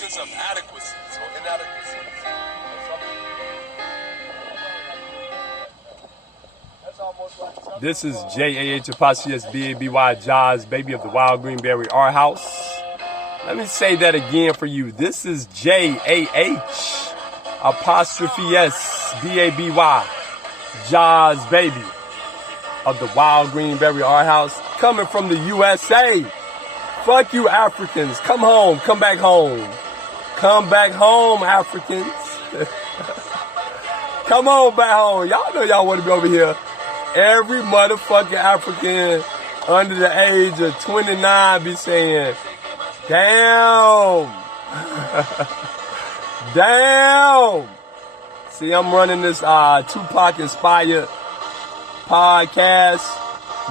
allegations of adequacies or inadequacies. This is J-A-H-A-P-O-S-B-A-B-Y, Jaws, baby of the wild Greenberry ArtHouse. Let me say that again for you. This is J-A-H-S-B-A-B-Y, Jaws, baby of the wild Greenberry ArtHouse, coming from the USA. Fuck you, Africans. Come home. Come back home. Come back home, Africans. Come on back home. Y'all know y'all want to be over here. Every motherfucking African under the age of 29 be saying, damn. Damn. See, I'm running this Tupac-inspired podcast.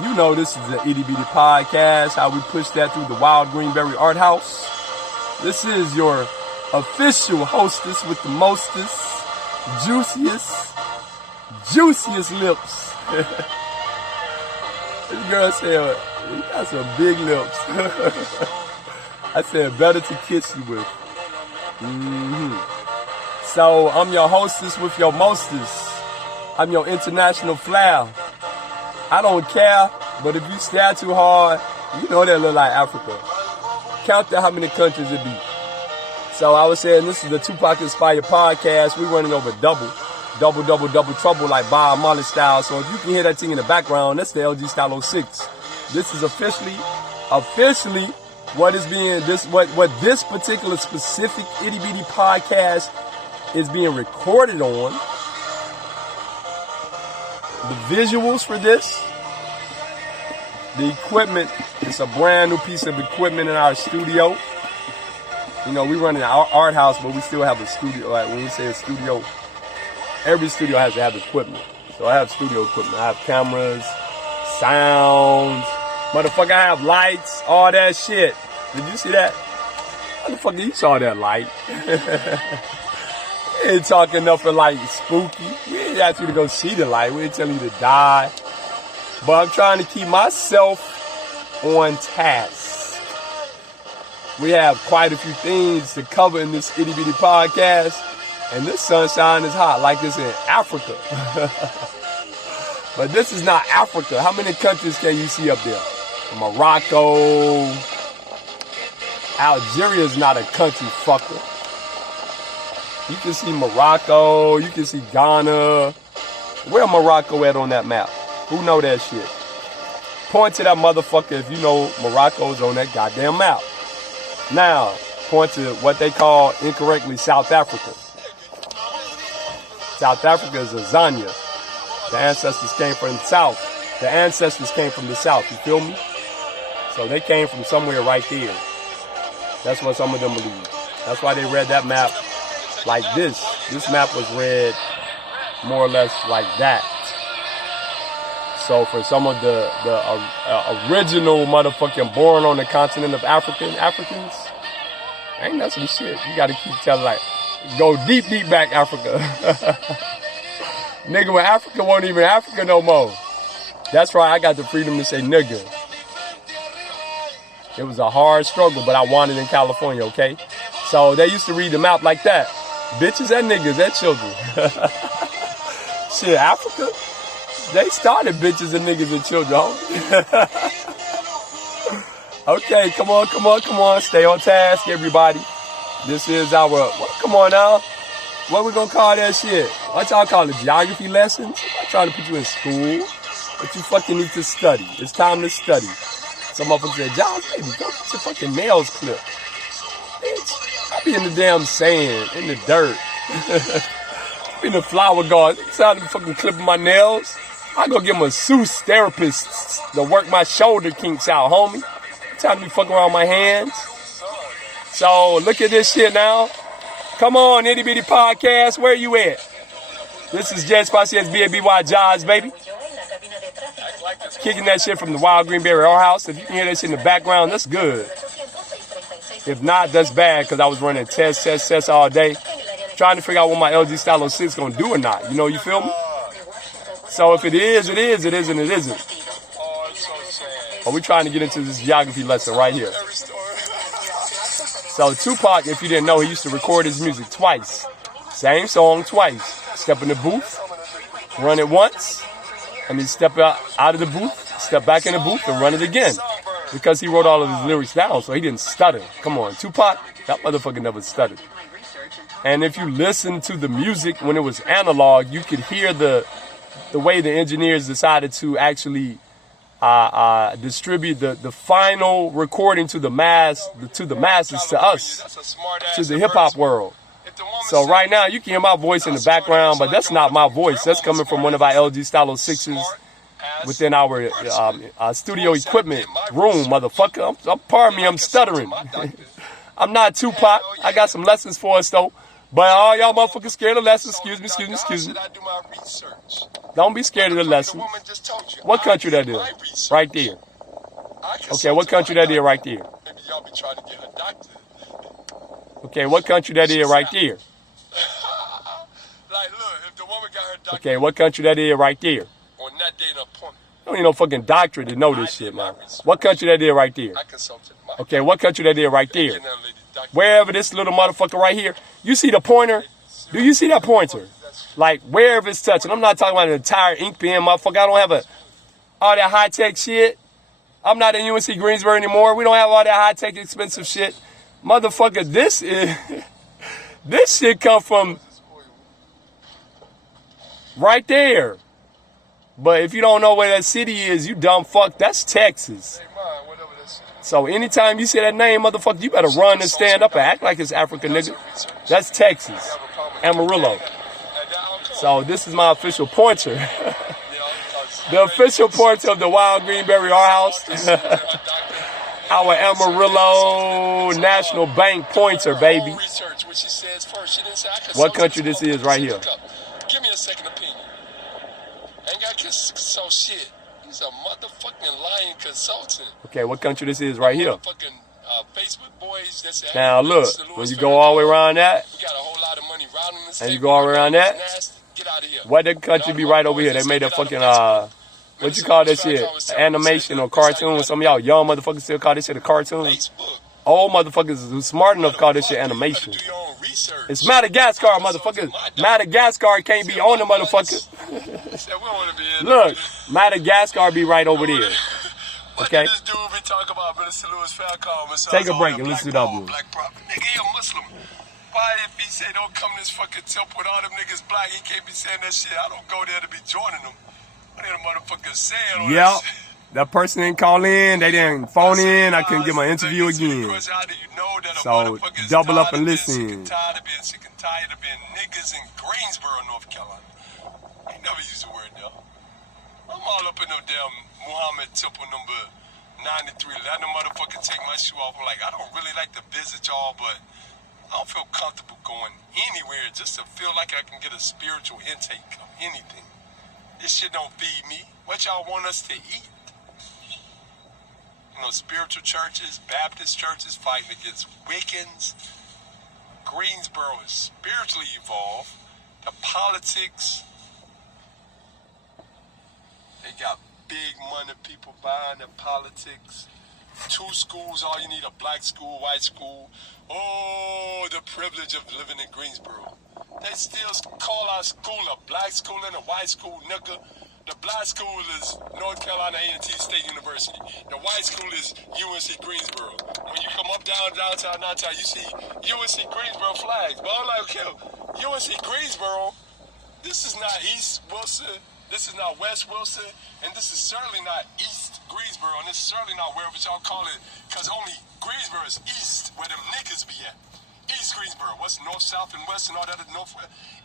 You know this is the itty bitty podcast, how we push that through the wild Greenberry ArtHouse. This is your official hostess with the mostest, juiciest lips. This girl said, you got some big lips. I said, better to kiss you with. So, I'm your hostess with your mostest. I'm your international flair. I don't care, but if you stare too hard, you know that look like Africa. Count that how many countries it be. So I was saying this is the Tupac-inspired podcast. We running over double trouble like Bob Marley style. So if you can hear that thing in the background, that's the LG Style 06. This is officially what is being what this particular specific itty bitty podcast is being recorded on. The visuals for this, the equipment, it's a brand new piece of equipment in our studio. You know, we run an art house, but we still have a studio. Like when we say a studio, every studio has to have equipment. So I have studio equipment. I have cameras, sounds, motherfucker, I have lights, all that shit. Did you see that? Motherfucker, you saw that light. We ain't talking nothing like spooky. We ain't ask you to go see the light. We ain't telling you to die. But I'm trying to keep myself on task. We have quite a few things to cover in this itty bitty podcast. And this sunshine is hot like it's in Africa. But this is not Africa. How many countries can you see up there? Morocco. Algeria is not a country, fucker. You can see Morocco, you can see Ghana. Where Morocco at on that map? Who know that shit? Point to that motherfucker if you know Morocco's on that goddamn map. Now, point to what they call incorrectly South Africa. South Africa is lasagna. The ancestors came from the south. The ancestors came from the south, you feel me? So they came from somewhere right there. That's what some of them believe. That's why they read that map like this. This map was read more or less like that. So for some of the original motherfucking born on the continent of Africans, ain't that some shit? You gotta keep telling like, go deep back Africa. Nigga, when Africa wasn't even Africa no more. That's right, I got the freedom to say nigga. It was a hard struggle, but I won it in California, okay? So they used to read the map like that. Bitches and niggas and children. Shit, Africa, they started bitches and niggas and children, Okay, come on. Stay on task, everybody. This is our, come on now. What we gonna call that shit? What y'all call it? Geography lessons? I'm trying to put you in school, but you fucking need to study. It's time to study. Some motherfuckers say, John, baby, go get your fucking nails clipped. Bitch, I be in the damn sand, in the dirt. I be in the flower garden. It's time to be fucking clipping my nails. I go get masseuse therapists to work my shoulder kinks out, homie. Time to be fucking around my hands. So, look at this shit now. Come on, itty bitty podcast, where you at? This is J-S-B-A-B-Y, Jaws, baby. Kicking that shit from the wild Greenberry ArtHouse. If you can hear that shit in the background, that's good. If not, that's bad, because I was running tests all day. Trying to figure out what my LG Style 06 going to do or not. You know, you feel me? So if it is, it is. It isn't, it isn't. But we're trying to get into this geography lesson right here. So Tupac, if you didn't know, he used to record his music twice. Same song twice. Step in the booth, run it once, and then step out of the booth, step back in the booth, and run it again. Because he wrote all of his lyrics down, so he didn't stutter. Come on, Tupac, that motherfucker never stuttered. And if you listen to the music when it was analog, you could hear the way the engineers decided to actually distribute the final recording to the masses, to us, to the hip hop world. So right now you can hear my voice in the background, but that's not my voice. That's coming from one of our LG Stylo 6s within our studio equipment room, motherfucker. Pardon me, I'm stuttering. I'm not Tupac. I got some lessons for us though. But all y'all motherfuckers scared of lessons. Excuse me. Don't be scared of the lessons. What country that is? Right there. Okay, what country that is right there? Okay, what country that is right there? Okay, what country that is right there? You don't need no fucking doctorate to know this shit, man. What country that is right there? Okay, what country that is right there? Wherever this little motherfucker right here, you see the pointer? Do you see that pointer? Like, wherever it's touching. I'm not talking about an entire ink pen, motherfucker. I don't have all that high-tech shit. I'm not in UNC Greensboro anymore. We don't have all that high-tech expensive shit. Motherfucker, this shit come from right there. But if you don't know where that city is, you dumb fuck, that's Texas. So anytime you say that name, motherfucker, you better run and stand up and act like it's Africa, nigga. That's Texas. Amarillo. So this is my official pointer. The official pointer of the Wild Greenberry ArtHouse. Our Amarillo National Bank pointer, baby. What country this is right here? Give me a second opinion. Ain't got so shit. He's a motherfucking lying consultant. Okay, what country this is right here? Facebook boys, that's now look, when you go all the way around that, we got a whole lot of money rounding this and you go all the way around that, get out of here. What the country be right over here? They made a fucking what you call that shit? Animation or cartoon? Some of y'all young motherfuckers still call this shit a cartoon. Old motherfuckers who's smart enough call this shit animation. It's Madagascar, motherfuckers. Madagascar can't be on the motherfucker. Look, Madagascar be right over there. Okay? Take a break and listen to that blue. Nigga, he a Muslim. Why if he say don't come to this fucking temple with all them niggas black, he can't be saying that shit. I don't go there to be joining them. What are the motherfuckers saying on that shit? That person didn't call in, they didn't phone in, I couldn't get my interview again. So double up and listen. Sick and tired of being niggas in Greensboro, North Carolina. I ain't never used the word though. I'm all up in no damn Muhammad Temple number 93. Let them motherfucker take my shoe off. I'm like, I don't really like to visit y'all, but I don't feel comfortable going anywhere just to feel like I can get a spiritual intake of anything. This shit don't feed me. What y'all want us to eat? You know, spiritual churches, Baptist churches fighting against Wiccans. Greensboro is spiritually evolved. The politics, they got big money people buying the politics. 2 schools, all you need a black school, white school. Oh, the privilege of living in Greensboro. They still call our school a black school and a white school, nigga. The black school is North Carolina A&T State University. The white school is UNC Greensboro. When you come up downtown, you see UNC Greensboro flags. But I'm like, okay, UNC Greensboro, this is not East Wilson, this is not West Wilson, and this is certainly not East Greensboro, and this is certainly not wherever y'all call it, because only Greensboro is east, where them niggas be at. East Greensboro, what's north, south, and west, and all that north,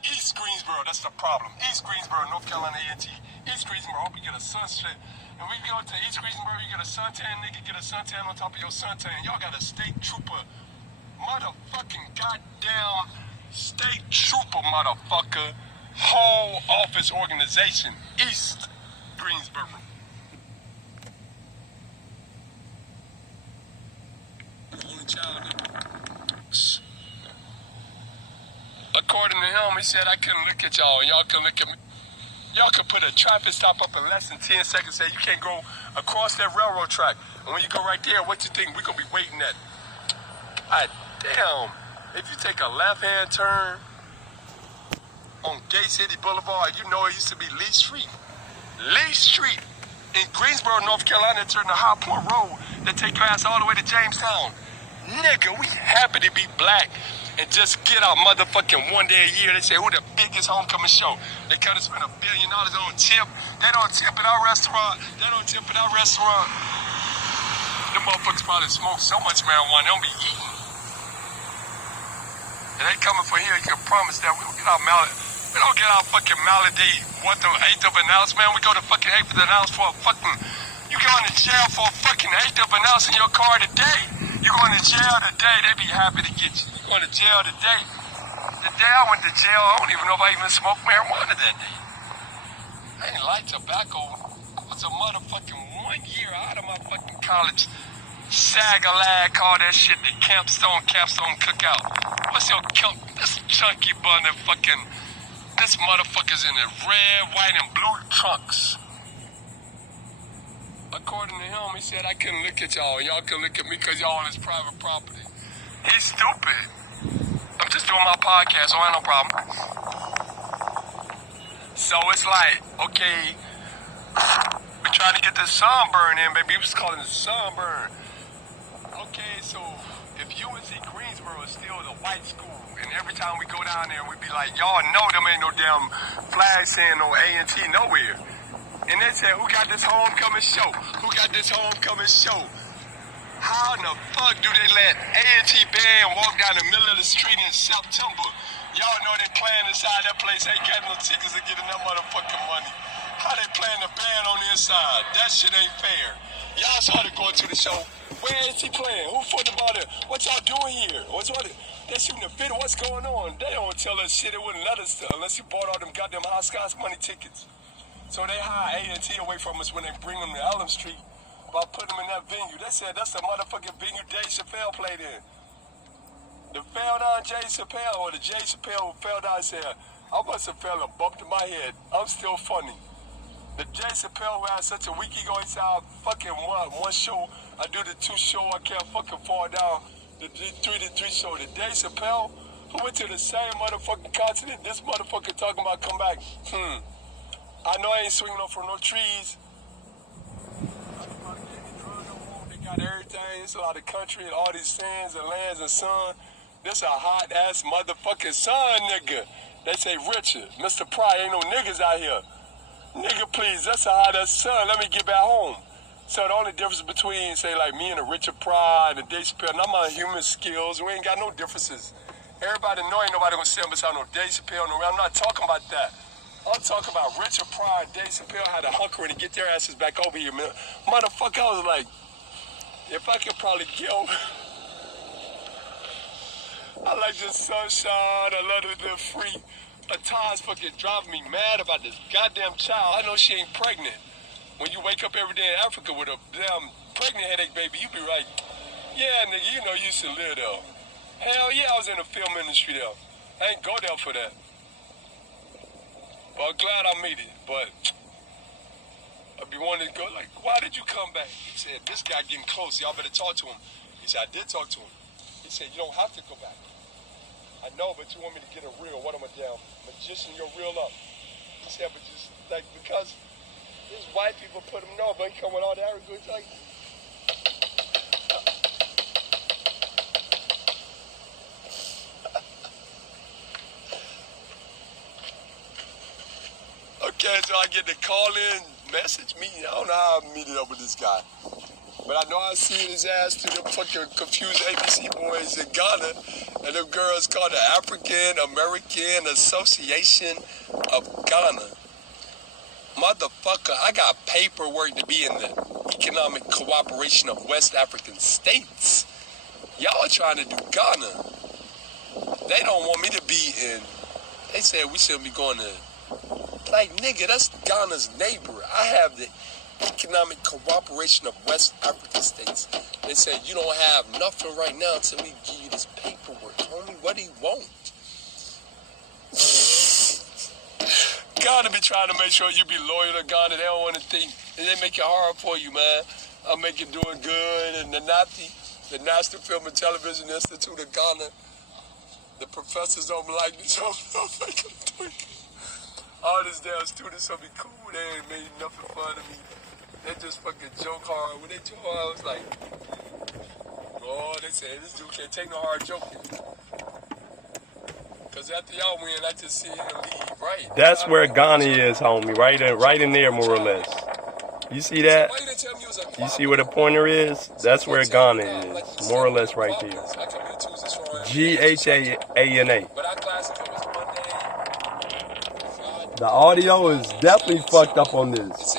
East Greensboro, that's the problem. East Greensboro, North Carolina A&T. East Greensboro, hope you get a sunset. And we go to East Greensboro, you get a suntan, nigga, get a suntan on top of your suntan. Y'all got a state trooper, motherfucking goddamn state trooper, motherfucker, whole office organization, East Greensboro. Only child. According to him, he said I couldn't look at y'all, and y'all can look at me. Y'all could put a traffic stop up in less than 10 seconds, say you can't go across that railroad track. And when you go right there, what you think we're going to be waiting at? God damn, if you take a left-hand turn on Gay City Boulevard, you know it used to be Lee Street. Lee Street in Greensboro, North Carolina, turn to High Point Road that take your ass all the way to Jamestown. Nigga, we happy to be black and just get our motherfucking one day a year. They say, who the biggest homecoming show? They kind of spend $1 billion on tip. They don't tip at our restaurant. They don't tip at our restaurant. Them motherfuckers probably smoke so much marijuana, they don't be eating. And they coming for here, you can promise that we don't get our fucking malady 1/8 of an ounce, man. We go to fucking 1/8 of an ounce for a fucking, you going to jail for a fucking 1/8 of an ounce in your car today. You going to jail today, they be happy to get you. You going to jail today. The day I went to jail, I don't even know if I even smoked marijuana that day. I didn't like tobacco. I was a motherfucking 1 year out of my fucking college. Sag-a-lag, call that shit the capstone cookout. What's your this chunky bun that fucking, this motherfucker's in the red, white, and blue trunks. According to him, he said I couldn't look at y'all. Y'all can look at me because y'all on his private property. He's stupid. I'm just doing my podcast, so I ain't no problem. So it's like, okay, we're trying to get the sunburn in, baby. We was calling it sunburn. Okay, so if UNC Greensboro is still the white school, and every time we go down there, we be like, y'all know them ain't no damn flag saying no A&T nowhere. And they said, who got this homecoming show? Who got this homecoming show? How in the fuck do they let A&T band walk down the middle of the street in September? Y'all know they playing inside that place, ain't getting no tickets to get that motherfucking money. How they playing the band on the inside? That shit ain't fair. Y'all started going to the show. Where is he playing? Who for the ball? What y'all doing here? They shooting the video. What's going on? They don't tell us shit. They wouldn't let us unless you bought all them goddamn high-scotch money tickets. So they hire A&T away from us when they bring them to Elm Street by putting them in that venue. They said that's the motherfucking venue Dave Chappelle played in. The fell down Jay Chappelle, or the Jay Chappelle who fell down said, I must have fell and bumped in my head. I'm still funny. The Jay Chappelle who had such a weak ego, he said, I fucking one show, I do the 2 show, I can't fucking fall down. The 3 show. The Dave Chappelle who went to the same motherfucking continent, this motherfucker talking about come back. I know I ain't swinging up from no trees. They got everything. It's a lot of country and all these sands and lands and sun. This a hot ass motherfucking sun, nigga. They say Richard, Mr. Pryor, ain't no niggas out here. Nigga, please, that's a hot ass sun. Let me get back home. So the only difference between, say, like me and a Richard Pryor and a Dave Chappelle, and I'm on human skills, we ain't got no differences. Everybody know ain't nobody gonna stand beside no Dave Chappelle. No, I'm not talking about that. I'm talking about Richard Pryor and Dave Chappelle had a hunkering to get their asses back over here, man. Motherfucker, I was like, if I could probably get over. I like the sunshine, I love the free. Ata's fucking driving me mad about this goddamn child. I know she ain't pregnant. When you wake up every day in Africa with a damn pregnant headache, baby, you be like, yeah, nigga, you know you used to live there. Hell yeah, I was in the film industry there. I ain't go there for that. But I'm glad I made it, but I'd be wanting to go like, why did you come back? He said, this guy getting close, y'all better talk to him. He said, I did talk to him. He said, you don't have to go back. I know, but you want me to get a reel. What am I down? Magician, you're reel up. He said, but just like, because these white people put him no, but he come with all that good like. Okay, so I get the call-in message meeting. I don't know how I meet up with this guy. But I know I seen his ass to the fucking confused ABC boys in Ghana. And them girls called the African American Association of Ghana. Motherfucker, I got paperwork to be in the Economic Cooperation of West African States. Y'all are trying to do Ghana. They don't want me to be in. They said we shouldn't be going to. Like, nigga, that's Ghana's neighbor. I have the Economic Cooperation of West African States. They said, you don't have nothing right now until we give you this paperwork. Homie, what do you want? Ghana be trying to make sure you be loyal to Ghana. They don't want to think. They make it hard for you, man. I'll make it doing good and the Nazi. The National Film and Television Institute of Ghana. The professors don't like me, so I'm like, I'm doing. All these damn students will be cool. They ain't made nothing fun of me. They just fucking joke hard. When they joke hard, I was like, oh, they say, this dude can't take no hard joking. Because after y'all win, I just see him leave, right? That's where Ghana is, homie. Right in there, more or less. You see that? You see where the pointer is? That's where Ghana is. More or less right there. GHANA. The audio is definitely fucked up on this.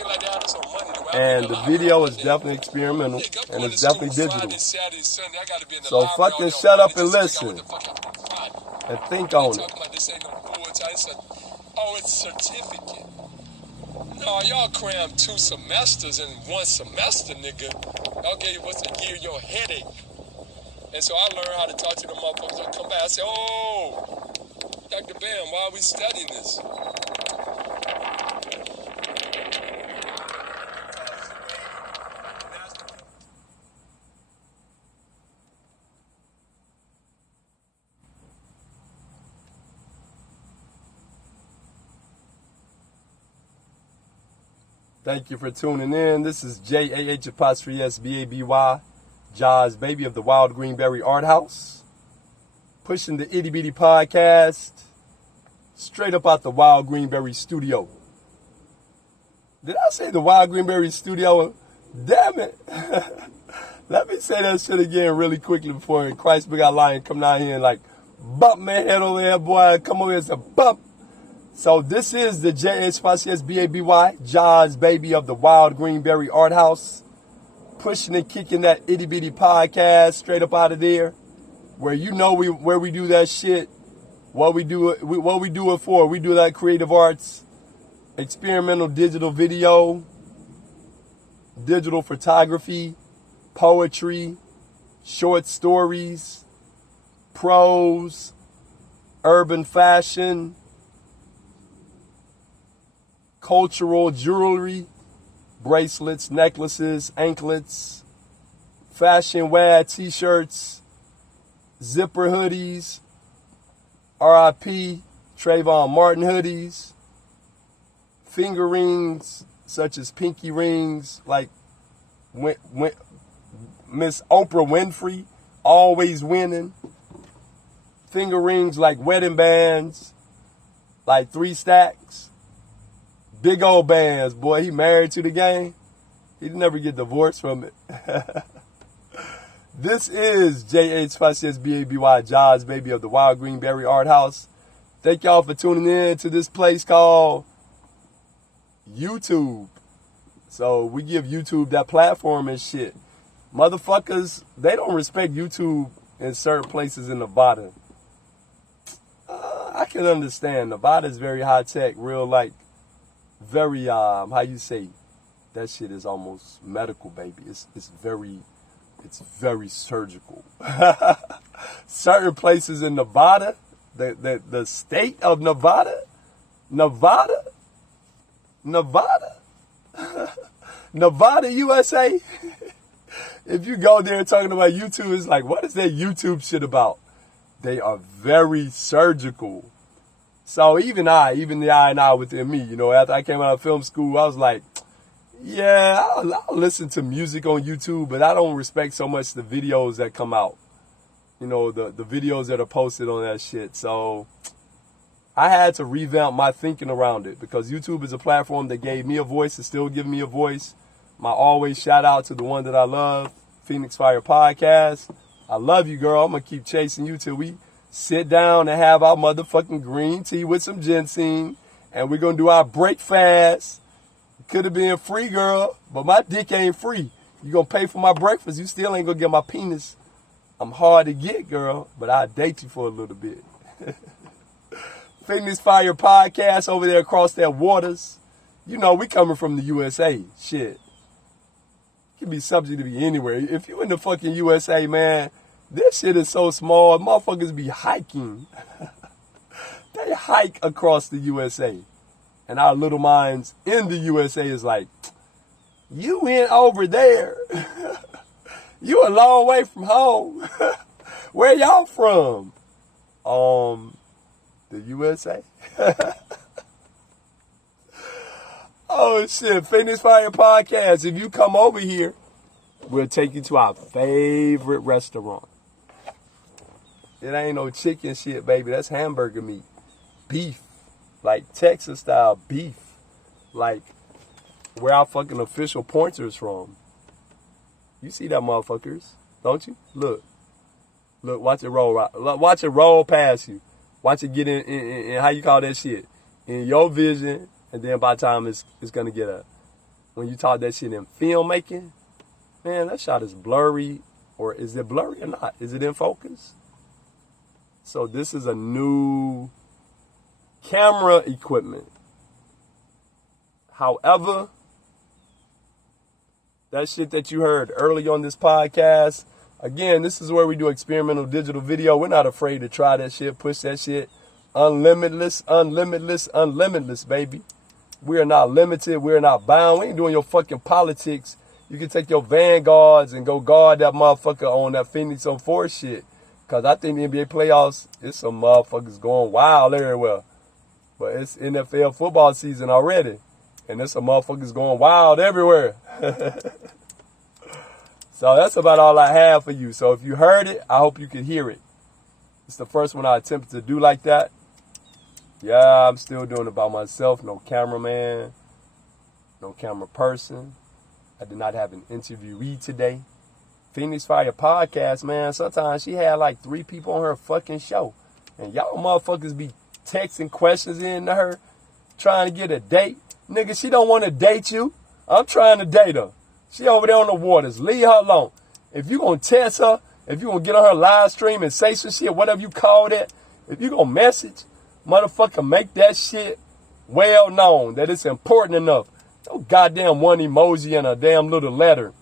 And the video is definitely experimental. And it's definitely digital. So fucking shut up and listen. And think on it. Oh, it's certificate. No, y'all crammed 2 semesters in 1 semester, nigga. Y'all gave us a year your headache. And so I learned how to talk to the motherfuckers that come back. I say, oh, Dr. Baym, why are we studying this? Thank you for tuning in. This is JAH''SBABY, Jaws Baby of the Wild Greenberry ArtHouse, pushing the itty bitty podcast straight up out the Wild Greenberry studio. Did I say the Wild Greenberry studio? Damn it. Let me say that shit again really quickly before Christ Big Out Lion come down here and like bump my head over there, boy. Come over here and say bump. So this is the JAH''SBABY, Jaws Baby of the Wild Greenberry ArtHouse, pushing and kicking that itty bitty podcast straight up out of there, where you know where we do that shit, what we do it for. We do that creative arts, experimental digital video, digital photography, poetry, short stories, prose, urban fashion, cultural jewelry, bracelets, necklaces, anklets, fashion wear t-shirts, zipper hoodies, R.I.P. Trayvon Martin hoodies, finger rings such as pinky rings like Miss Oprah Winfrey, always winning, finger rings like wedding bands, like 3 stacks, big old bands, boy. He married to the game. He'd never get divorced from it. This is JAH''SBABY, Jaws Baby of the Wild Greenberry ArtHouse. Thank y'all for tuning in to this place called YouTube. So we give YouTube that platform and shit. Motherfuckers, they don't respect YouTube in certain places in Nevada. I can understand. Nevada is very high tech, real like, very, how you say, that shit is almost medical, baby. It's very surgical. Certain places in Nevada, the state of Nevada, USA. If you go there talking about YouTube, it's like, what is that YouTube shit about? They are very surgical. So even the I and I within me, you know, after I came out of film school, I was like, yeah, I'll listen to music on YouTube, but I don't respect so much the videos that come out. You know, the videos that are posted on that shit. So I had to revamp my thinking around it because YouTube is a platform that gave me a voice and still giving me a voice. My always shout out to the one that I love, Phoenix Fire Podcast. I love you, girl. I'm going to keep chasing you till we sit down and have our motherfucking green tea with some ginseng. And we're going to do our break fast. Could have been free, girl, but my dick ain't free. You going to pay for my breakfast. You still ain't going to get my penis. I'm hard to get, girl, but I'll date you for a little bit. Phoenix Fire Podcast over there across their waters. You know, we coming from the USA. Shit. It can be subject to be anywhere. If you in the fucking USA, man, this shit is so small. Motherfuckers be hiking. They hike across the USA. And our little minds in the USA is like, you went over there. You a long way from home. Where y'all from? The USA? Oh shit, Phoenix Fire Podcast. If you come over here, we'll take you to our favorite restaurant. It ain't no chicken shit, baby. That's hamburger meat. Beef. Like Texas style beef. Like where our fucking official pointer's from. You see that motherfuckers, don't you? Look, watch it roll. Watch it roll past you. Watch it get in how you call that shit? In your vision, and then by the time it's gonna get when you talk that shit in filmmaking, man, that shot is blurry. Or is it blurry or not? Is it in focus? So this is a new camera equipment. However, that shit that you heard early on this podcast, again, this is where we do experimental digital video. We're not afraid to try that shit, push that shit. Unlimitless, baby. We are not limited. We are not bound. We ain't doing your fucking politics. You can take your vanguards and go guard that motherfucker on that Phoenix on 4 shit. Because I think the NBA playoffs, it's some motherfuckers going wild everywhere. But it's NFL football season already. And there's some motherfuckers going wild everywhere. So that's about all I have for you. So if you heard it, I hope you could hear it. It's the first one I attempted to do like that. Yeah, I'm still doing it by myself. No cameraman. No camera person. I did not have an interviewee today. Phoenix Fire Podcast, man. Sometimes she had like 3 people on her fucking show. And y'all motherfuckers be texting questions in to her. Trying to get a date. Nigga, she don't want to date you. I'm trying to date her. She over there on the waters. Leave her alone. If you going to test her, if you going to get on her live stream and say some shit, whatever you call that, if you going to message, motherfucker, make that shit well known that it's important enough. No goddamn one emoji and a damn little letter.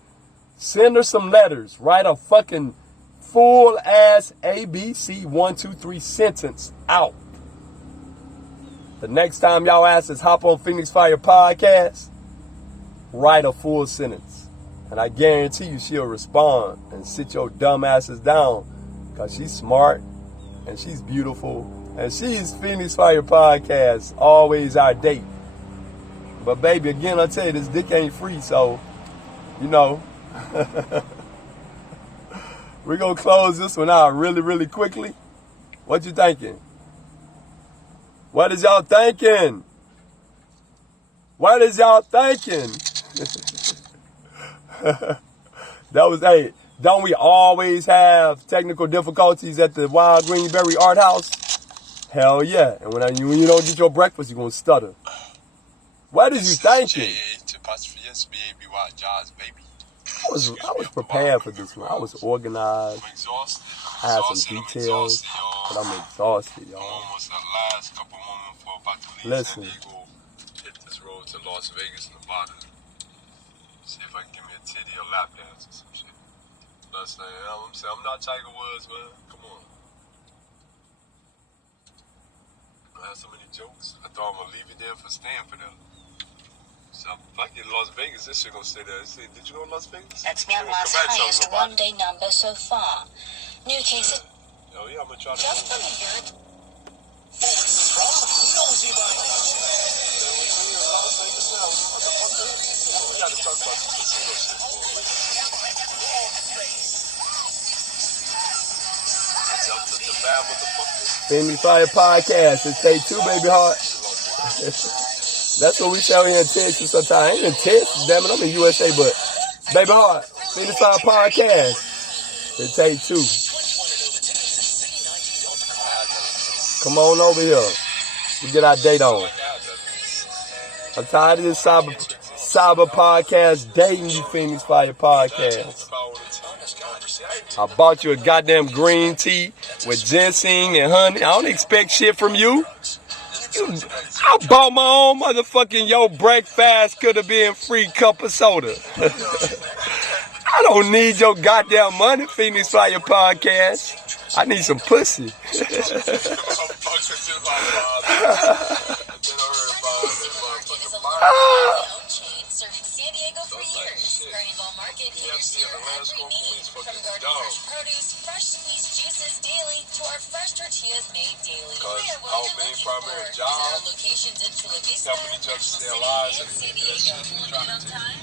Send her some letters. Write a fucking full ass ABC 1, 2, 3 sentence out. The next time y'all asses hop on Phoenix Fire Podcast, write a full sentence. And I guarantee you she'll respond and sit your dumb asses down. Because she's smart and she's beautiful. And she's Phoenix Fire Podcast, always our date. But baby, again, I tell you, this dick ain't free. So, you know, we're going to close this one out really, really quickly. What you thinking? What is y'all thinking? What is y'all thinking? That was, hey, don't we always have technical difficulties at the Wild Greenberry ArtHouse? Hell yeah. And when you don't get your breakfast, you're going to stutter. What is you thinking? I was prepared for this one. I was organized. I'm exhausted. I had some details, but I'm exhausted, y'all. I'm almost at the last couple moments before about to leave Listen. San Diego, hit this road to Las Vegas, Nevada. See if I can give me a titty or lap dance or some shit. Last thing, I'm saying, I'm not Tiger Woods, man. Come on. I had so many jokes. I thought I'm gonna leave it there for Stanford. So if I get Las Vegas, this shit gonna stay there. Say, did you know Las Vegas? That's Myanmar's highest one-day number so far. New cases. Oh yeah, I'm gonna try to. Just a minute. We gotta talk about the casino shit. Family Fire Podcast. It's Take 2, baby heart. That's what we say here in Texas sometimes. I ain't in Texas, damn it. I'm in USA, but baby heart. Family Fire Podcast. It's Take 2. Come on over here. We get our date on. I'm tired of this cyber podcast dating you, Phoenix Fire Podcast. I bought you a goddamn green tea with ginseng and honey. I don't expect shit from you. I bought my own motherfucking yo breakfast could have been free cup of soda. I don't need your goddamn money, Phoenix Fire Podcast. I need some pussy. Greenville Market PFC and the Land School Police from fucking garden dumb. fresh produce, fresh squeezed juices daily to our fresh tortillas made daily. Because We are what our you're main looking primary for. job, Visit our locations in Chula Vista, helping each other National stay City, alive, and so San they can get Diego. that shit trying to take.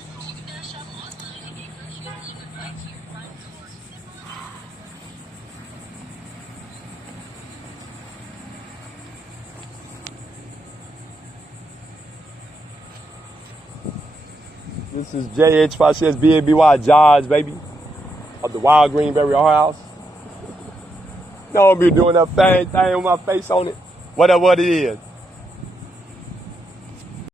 This is JH Process BABY Judge, baby, of the Wild Greenberry ArtHouse. Don't be doing that thing with my face on it. Whatever it is.